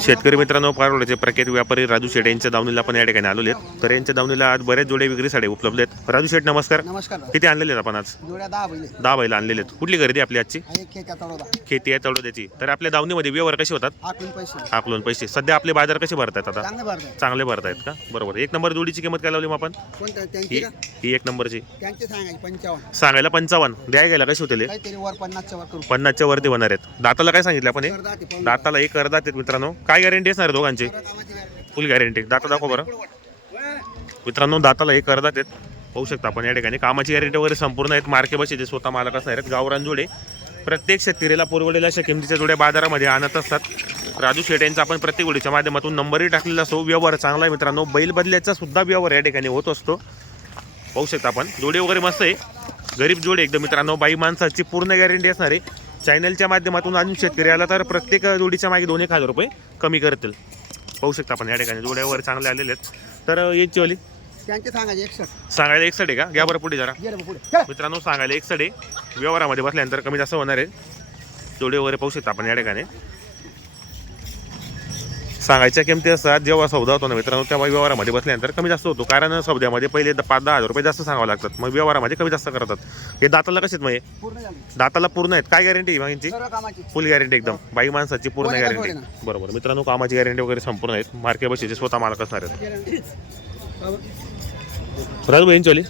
शेतकरी मित्रांनो पारोड्याचे प्रख्यात व्यापारी राजू शेट यांच्या दावणीला पण या ठिकाणी आलेले आहेत. तर यांच्या दावणीला आज बऱ्याच जोडे विक्रीसाठी उपलब्ध आहेत. राजू शेट नमस्कार. नमस्कार. किती आणलेले आहेत आपण आज? जोड्या दहा बैल दहा बैला आणलेले आहेत. कुठली खरेदी आपली आजची? खेती आहे तळोद्याची. तर आपल्या दावणीमध्ये व्यवहार कसे होतात? पैसे. आपलं पैसे. सध्या आपले बाजार कसे भरतात आता? चांगले भरतात चांगले भरत आहेत का? बरोबर. एक नंबर जोडीची किंमत काय लावली मग आपण? कोणत्या त्यांची ही का? ही एक नंबरची. त्यांचे सांगायचे पंचावन्न. सांगायला पंचावन्न. द्याय गेला हे? काहीतरी वर पन्नासच्या वर करू. पन्नासच्या वरती होणार आहेत. दाताला काय सांगितलं आपण हे? दाताला एक अर्धा आहेत मित्रांनो. काय गॅरंटी असणार आहे दोघांची? फुल गॅरंटी दाता दाखव बरं. मित्रांनो दाताला हे करतात आहेत. होऊ शकता आपण या ठिकाणी. कामाची गॅरंटी वगैरे संपूर्ण आहेत. मार्के बस जे स्वतः मालक असणार आहेत. गावरान जोडे प्रत्येक शेतकरीला पुरवलेल्या अशा किमतीच्या जोड्या बाजारामध्ये आणत असतात. राजू शेट यांचा आपण प्रत्येक गोडीच्या माध्यमातून नंबरही टाकलेला असतो. व्यवहार चांगला आहे मित्रांनो. बैल बदल्याचा सुद्धा व्यवहार या ठिकाणी होत असतो. पाहू शकता आपण. जोडे वगैरे मस्त आहे. गरीब जोडे एकदम मित्रांनो. बाई माणसाची पूर्ण गॅरंटी असणार आहे. चॅनलच्या माध्यमातून अजून शेतकरी आला तर प्रत्येक जोडीच्या मागे दोन एक हजार रुपये कमी करतील. पाहू शकता आपण या ठिकाणी. जोड्या वगैरे चांगले आलेले आहेत. तर याची वाली. त्यांचे सांगायचे एकसष्ट सांगायला एक आहे का? घ्या बरं पुढे जरा. मित्रांनो सांगायला एक आहे. व्यवहारामध्ये बसल्यानंतर कमी जास्त होणार आहे. जोडे वगैरे पाहू शकता आपण या ठिकाणी. सांगायच्या किमती असतात जेव्हा सौदा होतो ना मित्रांनो तेव्हा व्यवहारामध्ये बसल्यानंतर कमी जास्त होतो. कारण सौद्यामध्ये पहिले पाच दहा हजार रुपये जास्त सांगावं लागतात. मग व्यवहारामध्ये कमी जास्त करतात. हे दाताला कसे आहेत हे? झाले. दाताला पूर्ण आहेत. काय गॅरंटी मग यांची फुल गॅरंटी एकदम. बाई माणसाची पूर्ण गॅरंटी बरोबर. मित्रांनो कामाची गॅरंटी वगैरे संपूर्ण आहेत. मार्के बशीचे स्वतः मालक असणार आहेत. राजू यांची वाली?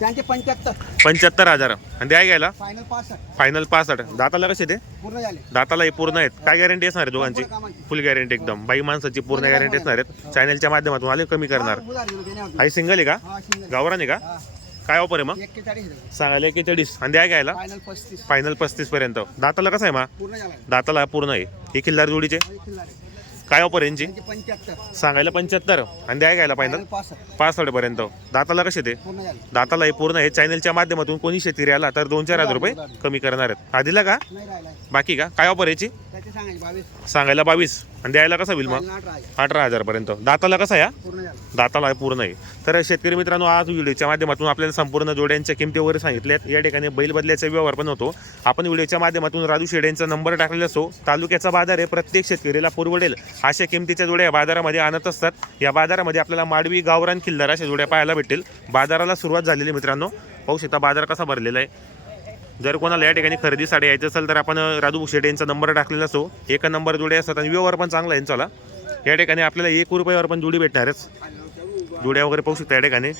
त्यांचे पंच्याहत्तर. पंच्याहत्तर हजार. आणि द्याय घ्यायला. फायनल पासष्ट. फायनल पासष्ट. दाताला कसे ते? पूर्ण झाले. दाताला हे पूर्ण आहेत. काय गॅरंटी असणार आहे दोघांची? फुल गॅरंटी एकदम. बाई माणसाची पूर्ण गॅरंटी असणार आहेत. चॅनलच्या माध्यमातून आले कमी करणार. आई सिंगल आहे का? गावरान आहे का? हा. काय ऑफर आहे मग. सांगायला एकेचाळीस आणि द्या घ्यायला. फायनल पस्तीस. पर्यंत. दाताला कसं आहे मा पूर्ण झाला. दाताला पूर्ण आहे. ही किल्लार जोडीचे. काय ऑफर यांची? पंच्याहत्तर. सांगायला पंच्याहत्तर. आणि द्या घ्यायला फायनल पासष्ट. पाच पर्यंत दाताला कसे ते? पूर्ण झाले. दाताला हे पूर्ण आहे. चॅनलच्या माध्यमातून कोणी शेतकरी आला तर दोन चार हजार रुपये कमी करणार आहेत. आधीला का? नाही राहिला बाकी का? काय ऑफर याची? सांगायला बावीस. आणि द्यायला कसं होईल मग? अठरा हजार. अठरा हजारपर्यंत. दाताला कसा या दाताला पूर्ण आहे. तर शेतकरी मित्रांनो आज व्हिडिओच्या माध्यमातून आपल्याला संपूर्ण जोड्यांच्या किमती वगैरे सांगितल्यात. या ठिकाणी बैल बदल्याचा व्यवहार पण होतो. आपण व्हिडिओच्या माध्यमातून राजू शेड यांचा नंबर टाकलेला असो तालुक्याचा बाजार आहे प्रत्येक शेतकरीला पुरवडेल अशा किमतीच्या जोड्या या बाजारामध्ये आणत असतात. या बाजारामध्ये आपल्याला माडवी गावरान किल्लार अशा जोड्या पाहायला भेटेल बाजाराला सुरुवात झालेली मित्रांनो. पाहू शकता बाजार कसा भरलेला आहे. जर कोणाला या ठिकाणी खरेदीसाठी यायचं असेल तर आपण राजू शेड यांचा नंबर टाकलेला असो एक नंबर जुडे असतात आणि व्यवहार पण चांगला आहे यांचाला या ठिकाणी आपल्याला एक रुपयावर पण जोडी भेटणारच. जोड्या वगैरे पाहू शकता या ठिकाणी.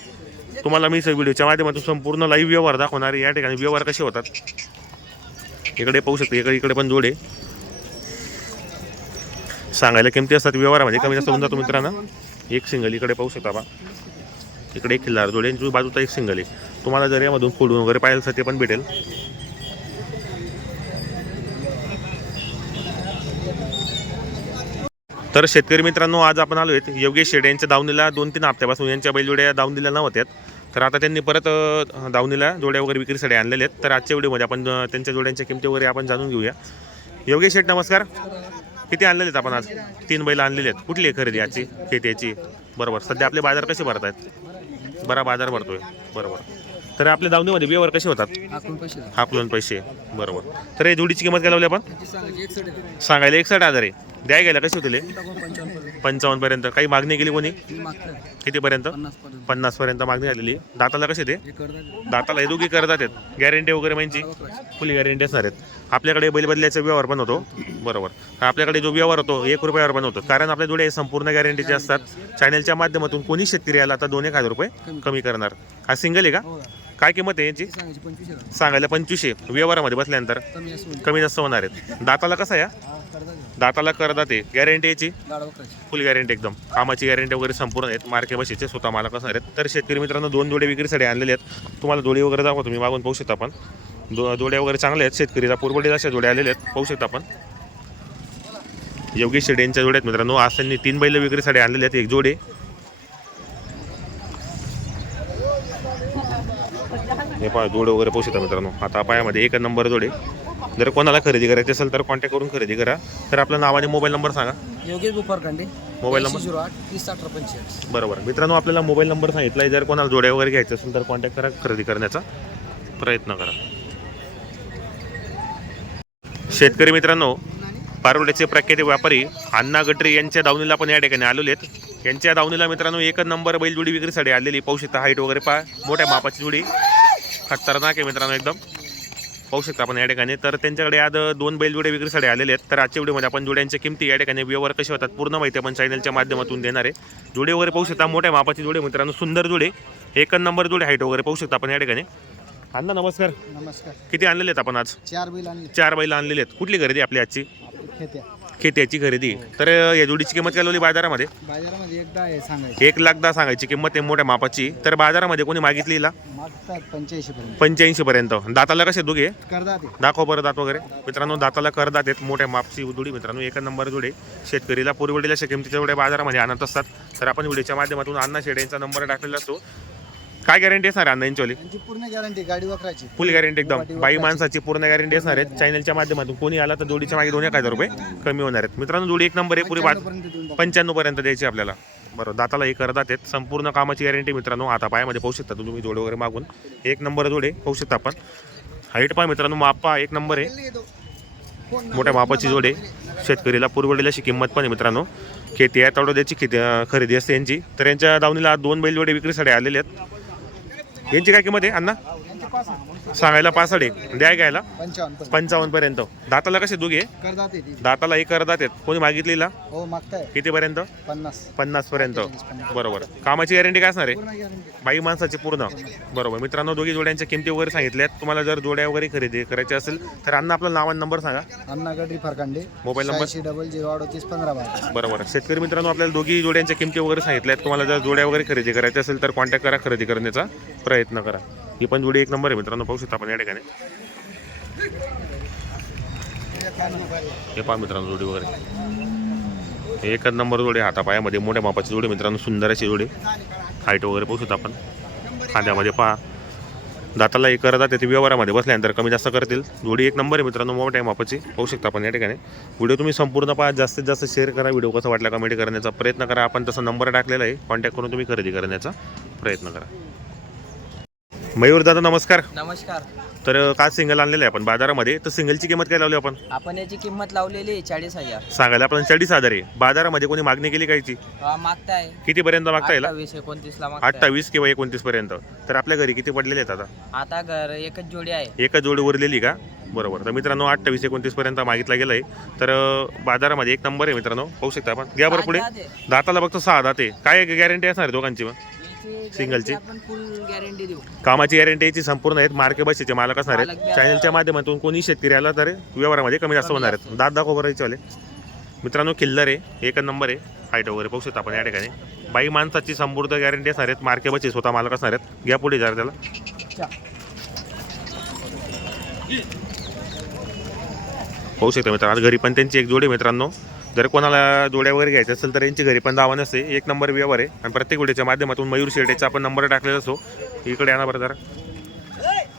तुम्हाला मी व्हिडिओच्या माध्यमातून संपूर्ण लाईव्ह व्यवहार दाखवणार या ठिकाणी व्यवहार कसे होतात. इकडे पाहू शकते इकडे इकडे पण जोडे. सांगायला किमती असतात व्यवहारामध्ये कमी जास्त होऊन जातो मित्रांनो. एक सिंगल इकडे पाहू शकता बा. इकडे एक खिल्लार जोड्यांची बाजूचा एक सिंगल आहे. तुम्हाला जर यामधून फोडून वगैरे पाहिजे तर ते पण भेटेल. तर शेतकरी मित्रांनो आज आपण आलो आहेत योगेश शेडे यांच्या दावणीला. दोन तीन हप्त्यापासून यांच्या बैलजोड्या दावणीला नव्हत्यात तर आता त्यांनी परत दावणीला जोड्या वगैरे विक्रीसाठी आणलेल्या आहेत. तर आजच्या व्हिडिओमध्ये आपण त्यांच्या जोड्यांच्या किमती वगैरे आपण जाणून घेऊया. योगेश शेठ नमस्कार. किती आणलेले आहेत आपण आज? तीन बैल आणलेले आहेत. कुठली आहे खरेदी याची? खेत्याची बरोबर. सध्या आपले बाजार कसे भरत आहेत बरा बाजार भरतोय. बरोबर. तर आपल्या दावणीमध्ये व्यवहार कसे होतात? हाकलून पैसे. बरोबर. तर हे जोडीची किंमत काय लावली आपण? सांगायला एकसठ हजार आहे. द्याय गेला कशी होतील? पंचावन्न पर्यंत. काही मागणी केली कोणी? कितीपर्यंत? पन्नास पर्यंत. पन्नास पर्यंत मागणी आलेली. दाताला कसे ते? दाताला हे दोघी करतात आहेत. गॅरंटी वगैरे म्हणजे फुल गॅरंटी असणार आहेत. आपल्याकडे बैल बदल्याचा व्यवहार पण होतो. बरोबर. आपल्याकडे जो व्यवहार होतो एक रुपयावर पण होतो. कारण आपल्या जोडे संपूर्ण गॅरंटीचे असतात. चॅनलच्या माध्यमातून कोणी शेतकरी आला तर दोन एक हजार रुपये कमी करणार. हा सिंगल आहे का? हो. काय किंमत आहे यांची? सांगायचे पंचवीस हजार. सांगायला पंचवीसशे व्यवहारामध्ये बसल्यानंतर कमी जास्त होणार आहेत. दाताला कसा या? हा करतात दाताला करतात ते. गॅरंटी याची? गाडा फुल गॅरंटी एकदम. कामाची गॅरंटी वगैरे संपूर्ण आहेत. मार्के बशीचे स्वतः मालक असणार आहेत. तर शेतकरी मित्रांनो दोन जोडे विक्रीसाठी आणलेले आहेत. तुम्हाला जोडी वगैरे दाखवा तुम्ही मागून पाहू शकता आपण. दो जोड्या वगैरे चांगल्या आहेत. शेतकरीला पुरवडीला अशा जोड्या आलेल्या आहेत. पाहू शकता आपण. योगेश शेडे यांच्या जोड्या आहेत मित्रांनो. आज त्यांनी तीन बैल विक्रीसाठी आणलेले आहेत. एक जोडे. हे पहा जोडे वगैरे पाहू शकता मित्रांनो. आता पायामध्ये एक नंबर जोडे. जर कोणाला खरेदी करायची असेल तर कॉन्टॅक्ट करून खरेदी करा. तर आपलं नाव आणि मोबाईल नंबर सांगा. Yogesh Bufarkande mobile number zero आठ तीस अठरा पंचेचाळीस. बरोबर. मित्रांनो आपल्याला मोबाईल नंबर सांगितला आहे जर कोणाला जोड्या वगैरे घ्यायचं असेल तर कॉन्टॅक्ट करा खरेदी करण्याचा प्रयत्न करा. शेतकरी मित्रांनो पारोड्याचे प्रख्यात व्यापारी अण्णा गटरे यांच्या दावणीला पण या ठिकाणी आलेले आहेत. यांच्या दावणीला मित्रांनो एकच नंबर बैलजोडी विक्रीसाठी आलेली पाहू शकता हाईट वगैरे पा मोठ्या मापाची जोडी. खतरनाक आहे मित्रांनो एकदम. पाहू शकता आपण या ठिकाणी. तर त्यांच्याकडे आज दोन बैलजोडे विक्रीसाठी आलेले आहेत. तर आजच्या व्हिडिओमध्ये आपण जोड्यांच्या किमती या ठिकाणी व्यवहार कसे होतात पूर्ण माहिती आपण चॅनलच्या माध्यमातून देणार आहे. जोडे वगैरे पाहू शकता मोठ्या मापाची जोडे मित्रांनो. सुंदर जोडे एकच नंबर जोडे हाईट वगैरे पाहू शकता आपण या ठिकाणी. अण्णा नमस्कार. नमस्कार. किती आणलेले आहेत आपण आज? चार बैल आणले चार बैल आणलेले आहेत. कुठली खरेदी आपली आजची? खेत्याची खरेदी. तर या जोडीची किंमत काय लावली बाजारामध्ये? बाजारामध्ये एकदा आहे सांगायचं. एक लाख दहा सांगायची किंमत आहे मोठ्या मापाची. तर बाजारामध्ये कोणी मागितली हिला? मागतात पंच्याऐंशी पर्यंत. पंच्याऐंशी पर्यंत. दाताला कसे दोघे? करदा ते दाखव बरं दात वगैरे. मित्रांनो दाताला करदात आहेत मोठ्या मापची जोडी. मित्रांनो एका नंबर जोडे. शेतकरीला पुरवडीला अशा किमतीच्या जोड्या बाजारामध्ये आणत असतात. तर आपण व्हिडिओच्या माध्यमातून अण्णा शेड यांचा नंबर टाकलेला असतो. काय गॅरंटी असणार यांच्यावाली त्यांची पूर्ण गॅरंटी गाडी वखराची फुल गॅरंटी एकदम. बाई माणसाची पूर्ण गॅरंटी असणार आहे चॅनलच्या माध्यमातून कोणी आला तर जोडीच्या मागे दोन एक हजार रुपये कमी होणार आहेत. मित्रांनो जोडी एक नंबर आहे पुरी. पंच्याण्णव पर्यंत द्यायची आपल्याला. बरोबर दाताला हे करतात आहेत संपूर्ण कामाची गॅरंटी मित्रांनो आता पायामध्ये पाहू शकता तुम्ही जोडे वगैरे मागून. एक नंबर जोडे पाहू शकता आपण. हाईट पा मित्रांनो मापा एक नंबर आहे. मोठ्या मापाची जोडे. शेतकरीला पुरवडीला अशी किंमत पण आहे मित्रांनो. खेती आहे तडोद्याची खेती खरेदी असते यांची. तर यांच्या दावणीला दोन बैलजोडे विक्रीसाठी आलेले आहेत. यांची काय किंमत आहे अण्णा? सांगायला पासष्ट आहे द्या घ्यायला पंचावन्न पर्यंत पंचावन्न पर्यंत. दाताला कसे ती. दाताला एक करतात आहेत. कोणी मागितलेला? हो मागताय. कितीपर्यंत? पन्नास. पन्नास पर्यंत. बरोबर. कामाची गॅरंटी काय असणार आहे? पूर्ण बाई माणसाची पूर्ण. बरोबर. मित्रांनो दोघी जोड्यांच्या किमती वगैरे सांगितल्यात. तुम्हाला जर जोड्या वगैरे खरेदी करायची असेल तर अण्णा आपलं नाव आणि नंबर सांगा. अण्णा गडरी फरकांडे. Mobile number? शहाऐंशी डबल झिरो अडोतीस पंधरा बारा. बरोबर. शेतकरी मित्रांनो आपल्याला दोघी जोड्यांच्या किमती वगैरे सांगितल्यात. तुम्हाला जर जोड्या वगैरे खरेदी करायच्या असेल तर कॉन्टॅक्ट करा खरेदी करण्याचा प्रयत्न करा. ही पण जोडी एक नंबर आहे मित्रांनो. पाहू शकता आपण या ठिकाणी. हे पहा मित्रांनो जोडी वगैरे. हे एकच नंबर जोडी हातापायामध्ये मोठ्या मापाची जोडी मित्रांनो सुंदर अशी जोडी हाईट वगैरे पाहू शकता आपण. खांद्यामध्ये पहा. दाताला एक करतात ते व्यवहारामध्ये बसल्यानंतर कमी जास्त करतील. जोडी एक नंबर आहे मित्रांनो मोठ्या मापाची. पाहू शकता आपण या ठिकाणी. व्हिडिओ तुम्ही संपूर्ण पहा. जास्तीत जास्त शेअर करा. व्हिडिओ कसा वाटला कमेंट करण्याचा प्रयत्न करा. आपण तसा नंबर टाकलेला आहे. कॉन्टॅक्ट करून तुम्ही खरेदी करण्याचा प्रयत्न करा. मयूर दादा नमस्कार. नमस्कार. तर काच सिंगल आणलेलं आहे आपण. बाजारामध्ये तर सिंगलची किंमत काय लावली आपण? आपण याची किंमत लावलेली आहे चाळीस हजार. सांगायला आपण चाळीस हजार आहे. बाजारामध्ये कोणी मागणी केली कायची हा, मागताय. कितीपर्यंत मागता येईल अठ्ठावीस एकोणतीस ला मागताय. अठ्ठावीस किंवा एकोणतीस पर्यंत तर आपल्या घरी किती पडलेले आहेत आता? आता घर एकच जोडी आहे. एकच जोडी उरलेली का? बरोबर. तर मित्रांनो अठ्ठावीस एकोणतीस पर्यंत मागितला गेला आहे तर अं, बाजारामध्ये एक नंबर आहे मित्रांनो. पाहू शकता आपण. घ्या बरं पुढे. दाताला फक्त सहा दाते काय गॅरंटी असणार आहे दोघांची मग? सिंगलची? guarantee आपण फुल गॅरंटी देऊ. कामाची गॅरंटी याची संपूर्ण आहेत. मार्के बसीचे मालक असणार आहेत. चॅनलच्या माध्यमातून कोणी शेतकरी आला तर व्यवहारामध्ये कमी जास्त होणार आहेत. दात दाखव बरं वाले मित्रांनो किल्लर आहे. एकच नंबर आहे. हाईट वगैरे पाहू शकता आपण या ठिकाणी. बाई माणसाची संपूर्ण गॅरंटी असणार आहेत. मार्के बचे स्वतः मालक असणार आहेत. घ्या पुढे जरा त्याला. पाहू शकता मित्रांनो. आज घरी पण त्यांची एक जोडी मित्रांनो. जर कोणाला जोड्या वगैरे घ्यायच्या असेल तर यांची घरी पण दावा नसते एक नंबर व्यवहार आहे. आणि प्रत्येक व्हिडिओच्या माध्यमातून मयूर शेडेचा आपण नंबर टाकलेला असतो. इकडे आणा बरं जरा.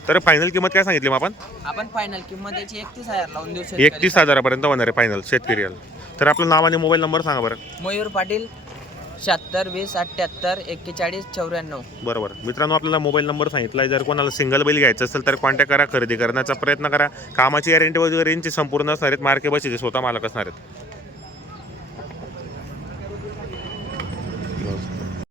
तर फायनल किंमत काय सांगितली मग आपण? आपण फायनल किंमत याची एकतीस हजार लावून देऊ. एकतीस हजारापर्यंत होणार आहे फायनल शेतकरी तर आपलं नाव आणि मोबाईल नंबर सांगा बरं. मयूर पाटील शहात्तर वीस अठ्ठ्याहत्तर एक्केचाळीस चौऱ्याण्णव. बरोबर. मित्रांनो आपल्याला मोबाईल नंबर सांगितला जर कोणाला सिंगल बैल घ्यायचं असेल तर कॉन्टॅक्ट करा खरेदी करण्याचा प्रयत्न करा. कामाची गॅरंटी वगैरे यांची संपूर्ण असणार आहेत. मार्के बसीचे स्वतः मालक असणार आहेत.